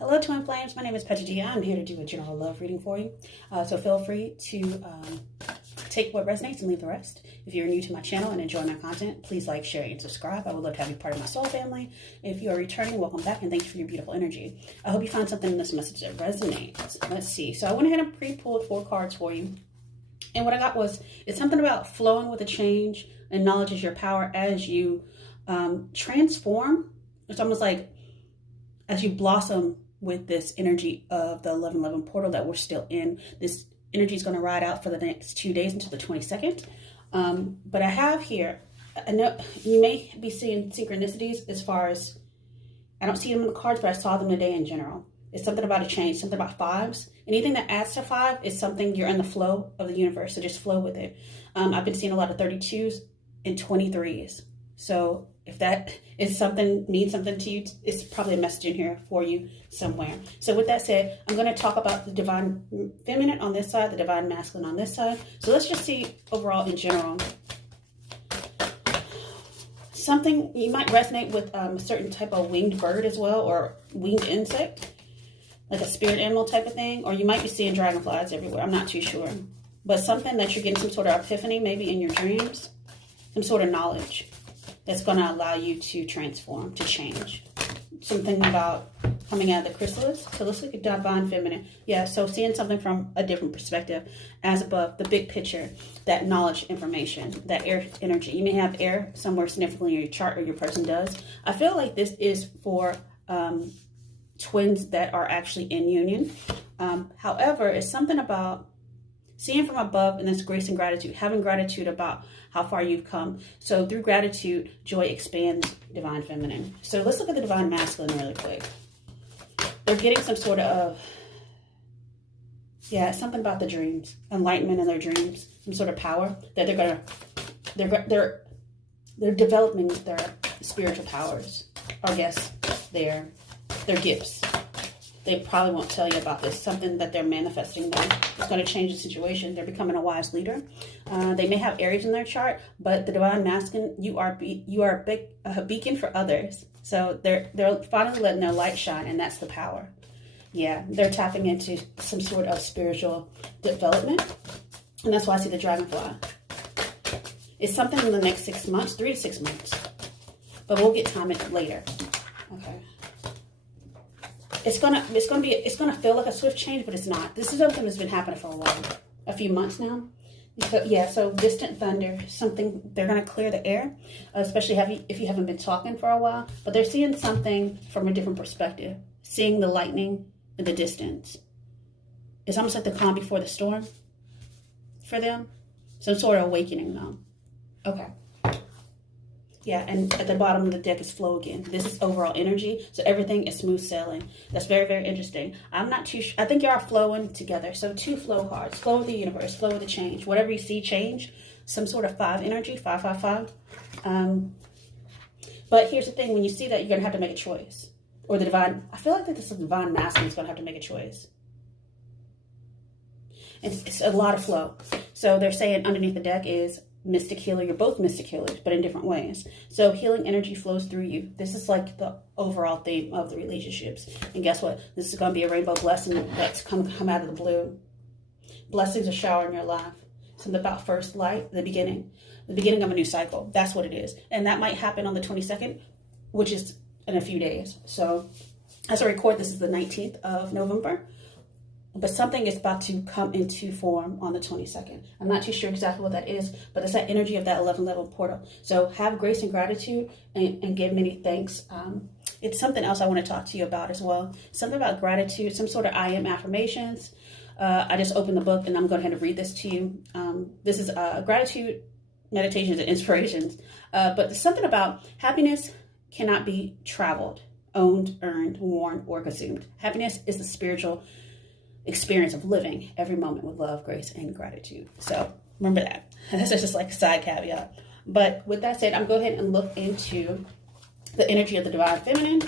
Hello, Twin Flames. My name is PetraDennis. I'm here to do a general love reading for you. So feel free to take what resonates and leave the rest. If you're new to my channel and enjoy my content, please like, share, and subscribe. I would love to have you part of my soul family. If you are returning, welcome back, and thank you for your beautiful energy. I hope you find something in this message that resonates. Let's see. So I went ahead and pre-pulled 4 cards for you. And what I got was, it's something about flowing with a change. Acknowledges your power as you transform. It's almost like as you blossom with this energy of the 1111 portal that we're still in. This energy is going to ride out for the next 2 days until the 22nd. But I have here, I know you may be seeing synchronicities as far as, I don't see them in the cards, but I saw them today in general. It's something about a change, something about 5s. Anything that adds to 5 is something you're in the flow of the universe, so just flow with it. I've been seeing a lot of 32s and 23s. So if that is something, means something to you, it's probably a message in here for you somewhere. So with that said, I'm going to talk about the divine feminine on this side, the divine masculine on this side. So let's just see overall in general. Something, you might resonate with a certain type of winged bird as well, or winged insect, like a spirit animal type of thing. Or you might be seeing dragonflies everywhere. I'm not too sure. But something that you're getting some sort of epiphany, maybe in your dreams, some sort of knowledge that's going to allow you to transform, to change. Something about coming out of the chrysalis. So let's look at divine feminine. Yeah, so seeing something from a different perspective, as above, the big picture, that knowledge, information, that air energy. You may have air somewhere significantly in your chart, or your person does. I feel like this is for twins that are actually in union. However, it's something about seeing from above, and this grace and gratitude, having gratitude about how far you've come. So through gratitude, joy expands divine feminine. So let's look at the divine masculine really quick. They're getting some sort of, yeah, something about the dreams, enlightenment in their dreams, some sort of power that they're developing their spiritual powers. I guess their gifts. They probably won't tell you about this. Something that they're manifesting now. It's going to change the situation. They're becoming a wise leader. They may have Aries in their chart, but the divine masculine, you are a beacon for others. So they're finally letting their light shine, and that's the power. Yeah, they're tapping into some sort of spiritual development, and that's why I see the dragonfly. It's something in the next 6 months, 3 to 6 months, but we'll get time later. Okay. It's gonna feel like a swift change, but it's not. This is something that's been happening for a while, a few months now. So distant thunder, something, they're gonna clear the air, especially if you haven't been talking for a while. But they're seeing something from a different perspective, seeing the lightning in the distance. It's almost like the calm before the storm for them. Some sort of awakening though. Okay. Yeah, and at the bottom of the deck is flow again. This is overall energy, so everything is smooth sailing. That's very, very interesting. I'm not too sure. I think you are flowing together. So 2 flow cards. Flow with the universe, flow with the change. Whatever you see change, some sort of 5 energy, 555. But here's the thing. When you see that, you're going to have to make a choice. Or the divine, I feel like this divine masculine is going to have to make a choice. It's a lot of flow. So they're saying underneath the deck is mystic healer. You're both mystic healers, but in different ways. So healing energy flows through you. This is like the overall theme of the relationships. And guess what? This is going to be a rainbow blessing that's come out of the blue. Blessings are showering your life. Something about first light, the beginning of a new cycle. That's what it is. And that might happen on the 22nd, which is in a few days. So as I record, this is the 19th of November. But something is about to come into form on the 22nd. I'm not too sure exactly what that is, but it's that energy of that 11-level portal. So have grace and gratitude and give many thanks. It's something else I want to talk to you about as well. Something about gratitude, some sort of I am affirmations. I just opened the book and I'm going to read this to you. This is gratitude, meditations, and inspirations. But there's something about happiness cannot be traveled, owned, earned, worn, or consumed. Happiness is the spiritual experience of living every moment with love, grace, and gratitude. So remember that. This is just like a side caveat. But with that said, I'm going to go ahead and look into the energy of the divine feminine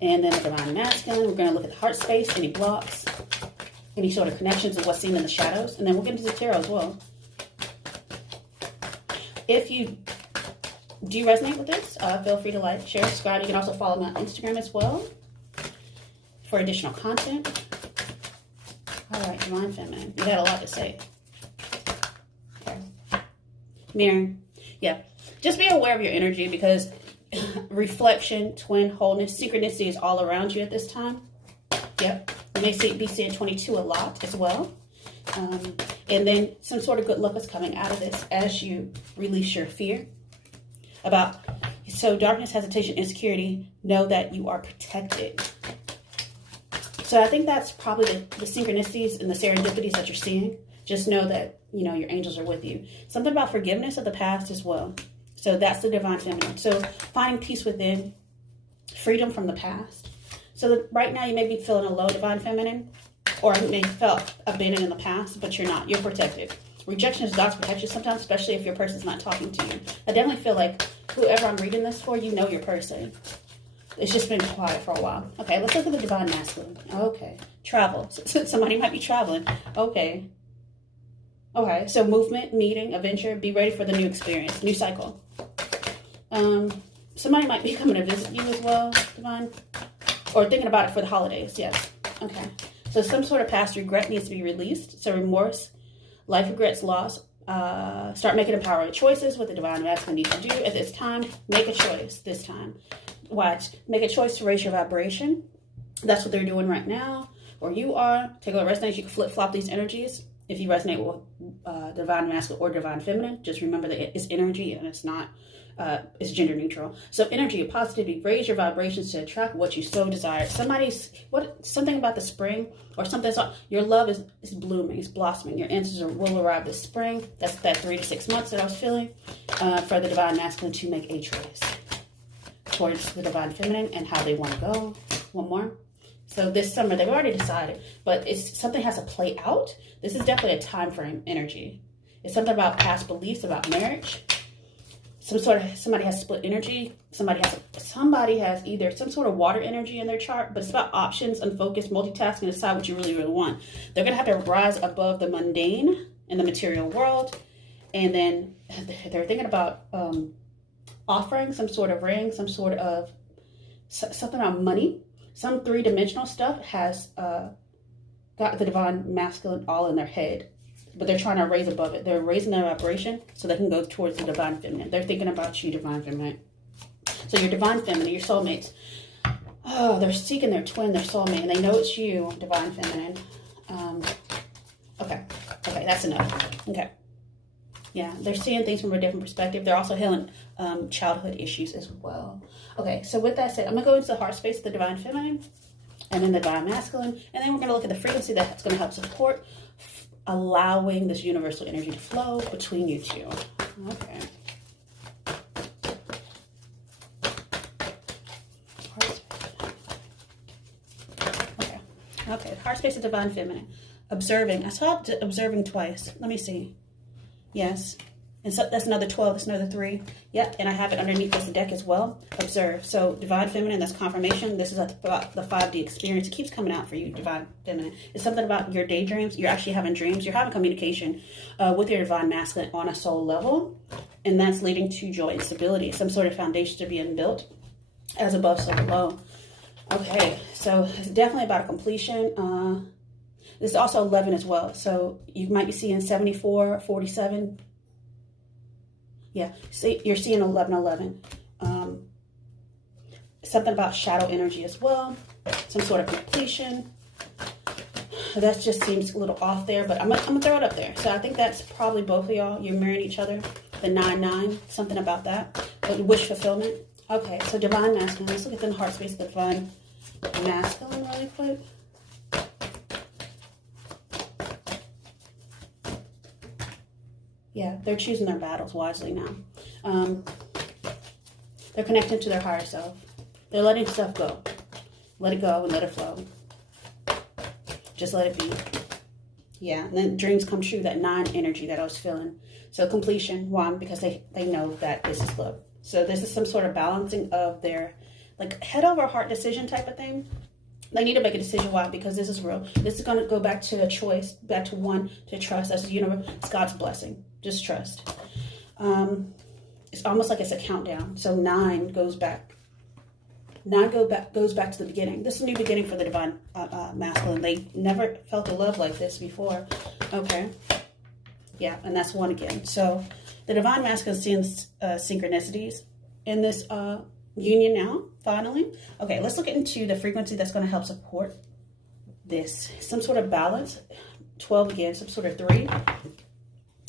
and then the divine masculine. We're going to look at the heart space, any blocks, any sort of connections of what's seen in the shadows. And then we'll get into the tarot as well. If you do resonate with this, feel free to like, share, subscribe. You can also follow me on Instagram as well. for additional content. All right, Divine Feminine. You had a lot to say. Okay. Mirror. Yeah. Just be aware of your energy, because reflection, twin, wholeness, synchronicity is all around you at this time. Yep. You may be seeing 22 a lot as well. And then some sort of good luck is coming out of this as you release your fear. So darkness, hesitation, insecurity, know that you are protected. So I think that's probably the synchronicities and the serendipities that you're seeing. Just know that, you know, your angels are with you. Something about forgiveness of the past as well. So that's the Divine Feminine. So find peace within, freedom from the past. So right now you may be feeling a low Divine Feminine, or you may have felt abandoned in the past, but you're not. You're protected. Rejection is God's protection sometimes, especially if your person's not talking to you. I definitely feel like whoever I'm reading this for, you know your person. It's just been quiet for a while. Okay, let's look at the Divine Masculine. Okay, travel. Somebody might be traveling. Okay. Okay, so movement, meeting, adventure. Be ready for the new experience, new cycle. Somebody might be coming to visit you as well, Divine. Or thinking about it for the holidays, yes. Okay, so some sort of past regret needs to be released. So remorse, life regrets, loss. Start making empowering choices. What the Divine Masculine needs to do at this time. Make a choice this time. Watch. Make a choice to raise your vibration. That's what they're doing right now. Or you are. Take what resonates. You can flip-flop these energies. If you resonate with Divine Masculine or Divine Feminine, just remember that it's energy and it's not, it's gender neutral. So energy of positivity, raise your vibrations to attract what you so desire. Something about the spring or something, your love is blooming, it's blossoming. Your answers will arrive this spring. That's that 3 to 6 months that I was feeling for the Divine Masculine to make a choice towards the Divine Feminine and how they want to go. One more. So this summer, they've already decided, but something has to play out. This is definitely a time frame energy. It's something about past beliefs, about marriage. Somebody has split energy. Somebody has either some sort of water energy in their chart, but it's about options, unfocused, multitasking, and decide what you really, really want. They're going to have to rise above the mundane in the material world. And then they're thinking about offering some sort of ring, something about money. Some three-dimensional stuff has got the Divine Masculine all in their head, but they're trying to raise above it. They're raising their vibration so they can go towards the Divine Feminine. They're thinking about you, Divine Feminine. So your Divine Feminine, your soulmates, they're seeking their twin, their soulmate, and they know it's you, Divine Feminine. Okay, that's enough. Okay. Yeah, they're seeing things from a different perspective. They're also healing childhood issues as well. Okay, so with that said, I'm going to go into the heart space of the Divine Feminine and then the Divine Masculine. And then we're going to look at the frequency that's going to help support allowing this universal energy to flow between you two. Okay. Okay, the heart space of Divine Feminine. Observing. I saw observing twice. Let me see. Yes. And so that's another 12. That's another 3. Yep. And I have it underneath this deck as well. Observe. So Divine Feminine, that's confirmation. This is about the 5D experience. It keeps coming out for you, Divine Feminine. It's something about your daydreams. You're actually having dreams. You're having communication with your Divine Masculine on a soul level. And that's leading to joy and stability. Some sort of foundation to being built as above, so below. Okay. So it's definitely about a completion. This is also 11 as well. So you might be seeing 74, 47. Yeah, see, you're seeing 11. Something about shadow energy as well. Some sort of completion. That just seems a little off there, but I'm gonna throw it up there. So I think that's probably both of y'all. You're mirroring each other. The 9-9, something about that. But wish fulfillment. Okay, so Divine Masculine. Let's look at the heart space of the Divine Masculine really quick. Yeah, they're choosing their battles wisely now. They're connected to their higher self. They're letting stuff go. Let it go and let it flow. Just let it be. Yeah, and then dreams come true, that 9 energy that I was feeling. So completion, 1, because they know that this is love. So this is some sort of balancing of their, like, head over heart decision type of thing. They need to make a decision. Why? Because this is real. This is going to go back to a choice, back to 1, to trust. That's the universe. It's God's blessing. Just trust. It's almost like it's a countdown. So 9 goes back. 9 goes back to the beginning. This is a new beginning for the divine masculine. They never felt a love like this before. Okay. Yeah, and that's 1 again. So the divine masculine sees synchronicities in this union now, finally. Okay, let's look into the frequency that's going to help support this. Some sort of balance. 12 again, some sort of 3.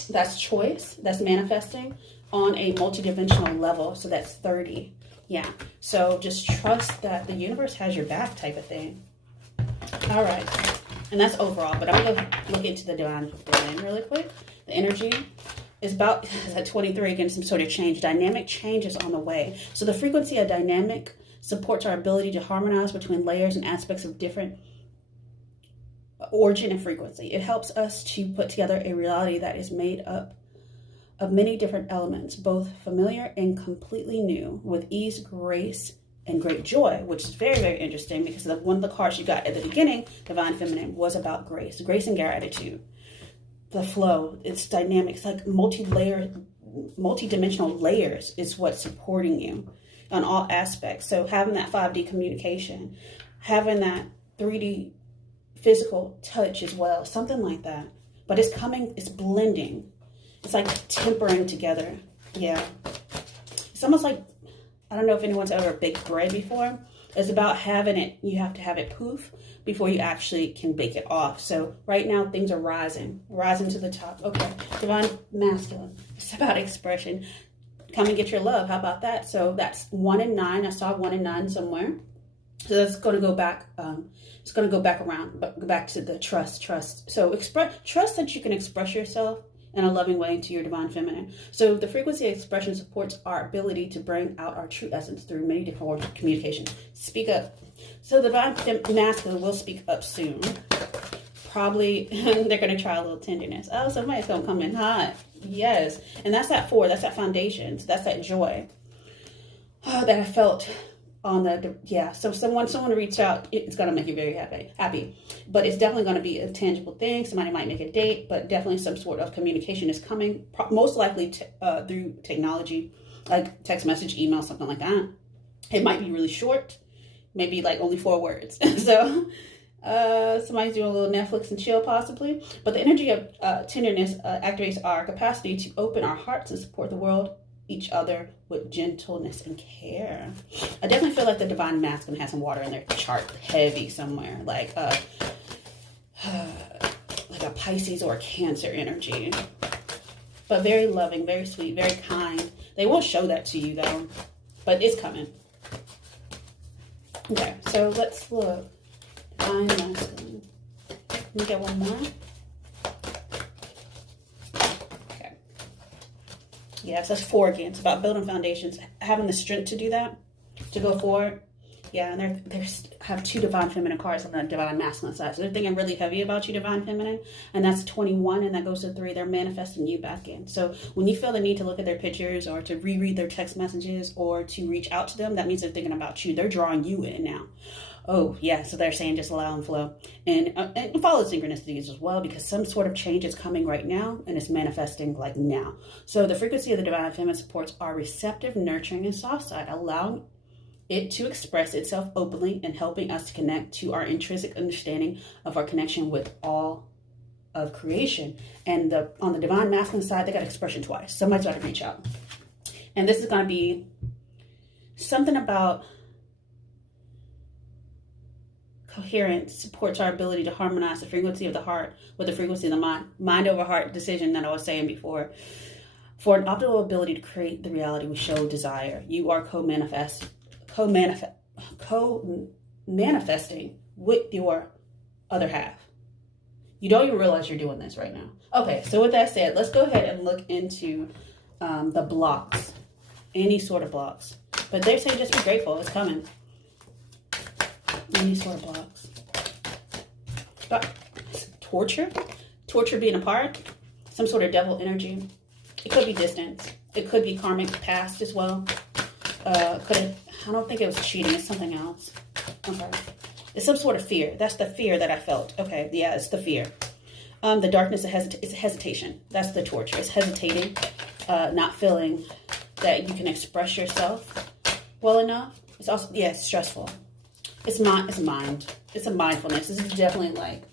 That's choice. That's manifesting on a multidimensional level. So that's 30. Yeah. So just trust that the universe has your back type of thing. All right. And that's overall. But I'm going to look into the divine feminine really quick. The energy is about at 23 again, some sort of change. Dynamic change is on the way. So the frequency of dynamic supports our ability to harmonize between layers and aspects of different origin and frequency. It helps us to put together a reality that is made up of many different elements, both familiar and completely new, with ease, grace, and great joy, which is very, very interesting because one of the cards you got at the beginning, Divine Feminine, was about grace and gratitude. The flow, it's dynamic, it's like multi-dimensional layers is what's supporting you on all aspects. So having that 5D communication, having that 3D physical touch as well, something like that. But it's coming, it's blending. It's like tempering together. Yeah. It's almost like, I don't know if anyone's ever baked bread before. It's about having it, you have to have it poof before you actually can bake it off. So right now things are rising to the top. Okay, divine masculine. It's about expression. Come and get your love. How about that? So that's 1 and 9. I saw 1 and 9 somewhere. So that's going to go back. It's going to go back around, but go back to the trust. So trust that you can express yourself in a loving way to your divine feminine. So the frequency of expression supports our ability to bring out our true essence through many different forms of communication. Speak up. So the divine masculine will speak up soon. Probably they're going to try a little tenderness. Oh, somebody's going to come in hot. Yes. And that's that 4. That's that foundation. So that's that joy that I felt on the, yeah. So someone reached out, it's going to make you very happy. But it's definitely going to be a tangible thing. Somebody might make a date, but definitely some sort of communication is coming, most likely through technology, like text message, email, something like that. It might be really short, maybe like only 4 words. So somebody's doing a little Netflix and chill possibly. But the energy of tenderness activates our capacity to open our hearts and support the world, each other, with gentleness and care. I definitely feel like the divine masculine has some water in their chart, heavy somewhere, like a Pisces or a Cancer energy. But very loving, very sweet, very kind. They won't show that to you though, but it's coming. Okay, so let's look. Divine masculine. Let me get one more. Yes, that's 4 again. It's about building foundations, having the strength to do that, to go forward. Yeah, and they have 2 divine feminine cards on the divine masculine side. So they're thinking really heavy about you, divine feminine. And that's 21, and that goes to 3. They're manifesting you back in. So when you feel the need to look at their pictures or to reread their text messages or to reach out to them, that means they're thinking about you. They're drawing you in now. Oh, yeah, so they're saying just allow and flow. And follow synchronicities as well, because some sort of change is coming right now, and it's manifesting like now. So the frequency of the divine feminine supports our receptive, nurturing, and soft side, allowing it to express itself openly and helping us to connect to our intrinsic understanding of our connection with all of creation. And on the divine masculine side, they got expression twice. Somebody's got to reach out. And this is going to be something about coherence, supports our ability to harmonize the frequency of the heart with the frequency of the mind. Mind over heart decision that I was saying before. For an optimal ability to create the reality we show desire, you are co-manifesting with your other half. You don't even realize you're doing this right now. Okay, so with that said, let's go ahead and look into the blocks. Any sort of blocks. But they're saying just be grateful. It's coming. Any sort of blocks. Torture being apart, some sort of devil energy. It could be distance. It could be karmic past as well. I don't think it was cheating. It's something else. Okay, it's some sort of fear. That's the fear that I felt. Okay, yeah, it's the fear. The darkness, it's hesitation. That's the torture. It's hesitating, not feeling that you can express yourself well enough. It's also, yeah, it's stressful. It's mind. It's a mindfulness. This is definitely like,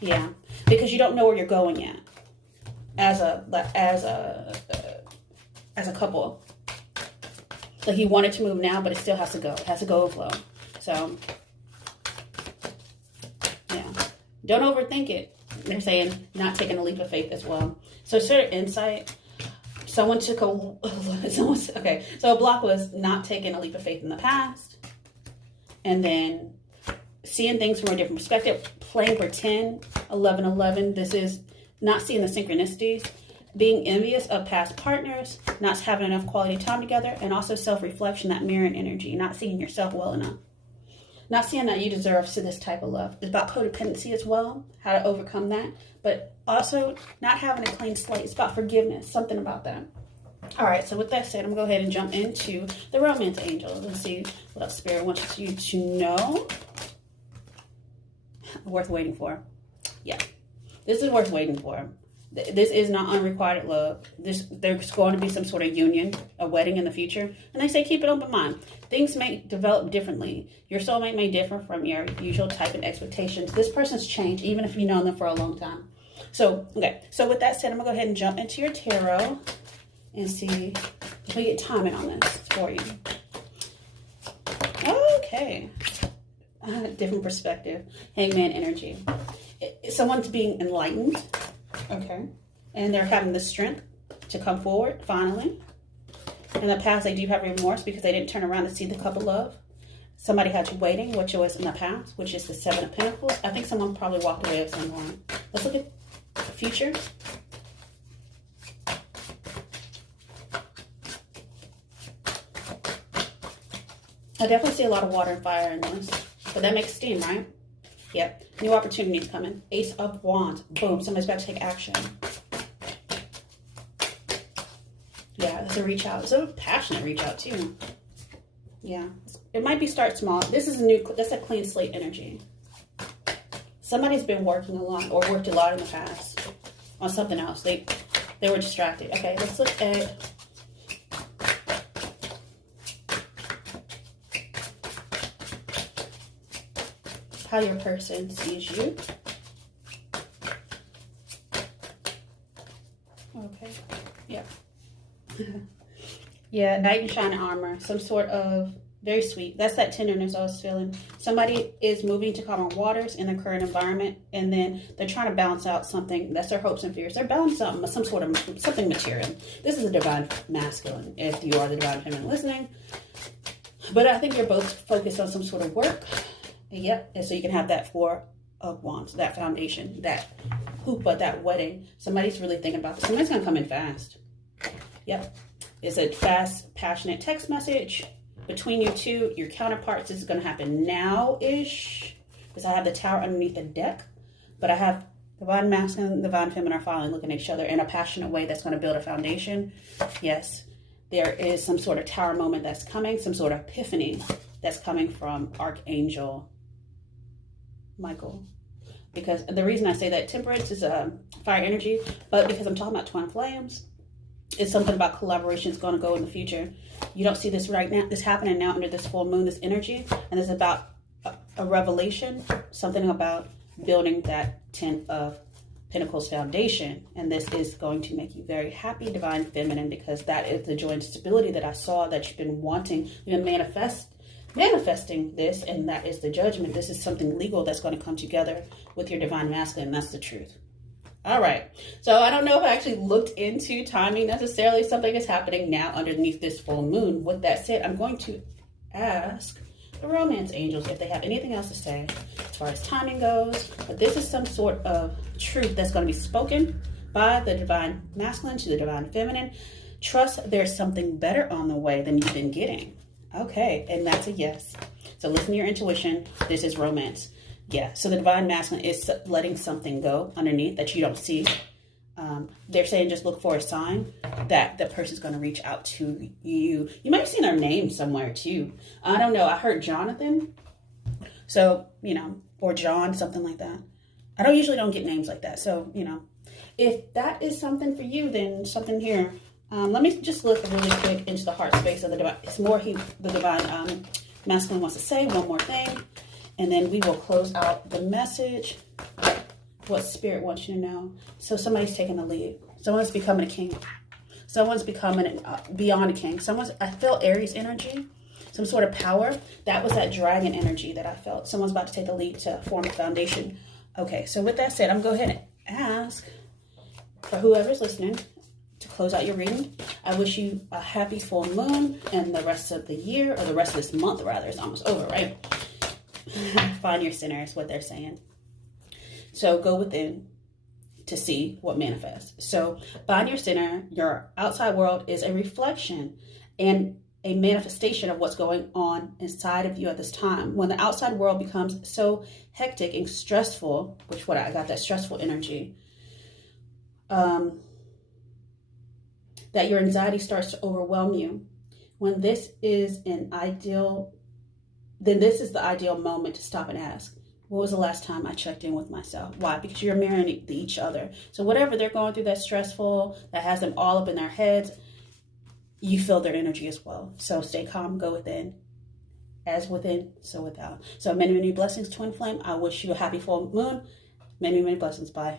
yeah, because you don't know where you're going at as a couple. Like you want it to move now, but it still has to go. It has to go and flow. So, yeah, don't overthink it. They're saying not taking a leap of faith as well. So, sort of insight. Someone took okay. So a block was not taking a leap of faith in the past, and then seeing things from a different perspective, playing pretend. 1111. This is not seeing the synchronicities, being envious of past partners, not having enough quality time together, and also self-reflection, that mirroring energy, not seeing yourself well enough. Not seeing that you deserve this type of love. It's about codependency as well, how to overcome that. But also not having a clean slate. It's about forgiveness, something about that. All right, so with that said, I'm going to go ahead and jump into the romance angels and see what Spirit wants you to know. Worth waiting for. Yeah, this is worth waiting for. This is not unrequited love. There's going to be some sort of union, a wedding in the future. And they say keep an open mind. Things may develop differently. Your soulmate may differ from your usual type and expectations. This person's changed, even if you've known them for a long time. So, okay. So with that said, I'm going to go ahead and jump into your tarot and see if we get timing on this for you. Okay. Different perspective. Hangman energy. Someone's being enlightened. Okay. And they're having the strength to come forward, finally. In the past, they do have remorse because they didn't turn around to see the cup of love. Somebody had you waiting, which was in the past, which is the Seven of Pentacles. I think someone probably walked away with someone. Let's look at the future. I definitely see a lot of water and fire in this. But that makes steam, right? Yep. New opportunities coming. Ace of Wands. Boom. Somebody's about to take action. Yeah, it's a reach out. It's a passionate reach out, too. Yeah. It might be start small. This is that's a clean slate energy. Somebody's been working a lot or worked a lot in the past on something else. They were distracted. Okay, let's look at how your person sees you. Okay. Yeah. Yeah, knight in shining armor. Some sort of very sweet. That's that tenderness I was feeling. Somebody is moving to calmer waters in their current environment, and then they're trying to balance out something. That's their hopes and fears. They're balancing out some sort of something material. This is a divine masculine, if you are the divine feminine listening. But I think you're both focused on some sort of work. Yep, and so you can have that Four of Wands, that foundation, that hoopah, that wedding. Somebody's really thinking about this. Somebody's going to come in fast. Yep, it's a fast, passionate text message between you two, your counterparts. This is going to happen now-ish, because I have the Tower underneath the deck, but I have divine masculine, divine feminine are finally looking at each other in a passionate way that's going to build a foundation. Yes, there is some sort of Tower moment that's coming, some sort of epiphany that's coming from Archangel Michael. Because the reason I say that Temperance is a fire energy, but because I'm talking about twin flames, it's something about collaboration is going to go in the future. You don't see this right now, this happening now under this full moon, this energy, and it's about a revelation, something about building that Ten of Pentacles foundation. And this is going to make you very happy, divine feminine, because that is the joy and stability that I saw that you've been wanting. You've been manifesting this, and that is the Judgment. This is something legal that's going to come together with your divine masculine. That's the truth. All right. So I don't know if I actually looked into timing necessarily. Something is happening now underneath this full moon. With that said, I'm going to ask the romance angels if they have anything else to say as far as timing goes. But this is some sort of truth that's going to be spoken by the divine masculine to the divine feminine. Trust there's something better on the way than you've been getting. Okay, and that's a yes. So listen to your intuition. This is romance. Yeah, so the divine masculine is letting something go underneath that you don't see. They're saying just look for a sign that the person's going to reach out to you. You might have seen their name somewhere too. I don't know. I heard Jonathan. So, you know, or John, something like that. I usually don't get names like that. So, you know, if that is something for you, then something here. Let me just look really quick into the heart space of the divine. It's more the divine masculine wants to say. One more thing. And then we will close out the message. What spirit wants you to know. So somebody's taking the lead. Someone's becoming a king. Someone's becoming beyond a king. I feel Aries energy. Some sort of power. That was that dragon energy that I felt. Someone's about to take the lead to form a foundation. Okay, so with that said, I'm going to go ahead and ask for whoever's listening to close out your reading. I wish you a happy full moon and the rest of the year, or the rest of this month rather. It's almost over, right? Find your center is what they're saying. So go within to see what manifests. So find your center. Your outside world is a reflection and a manifestation of what's going on inside of you at this time. When the outside world becomes so hectic and stressful, which I got that stressful energy, that your anxiety starts to overwhelm you. When this is then this is the ideal moment to stop and ask, what was the last time I checked in with myself? Why? Because you're mirroring each other. So whatever they're going through that's stressful, that has them all up in their heads, you feel their energy as well. So stay calm, go within. As within, so without. So many, many blessings, Twin Flame. I wish you a happy full moon. Many, many blessings. Bye.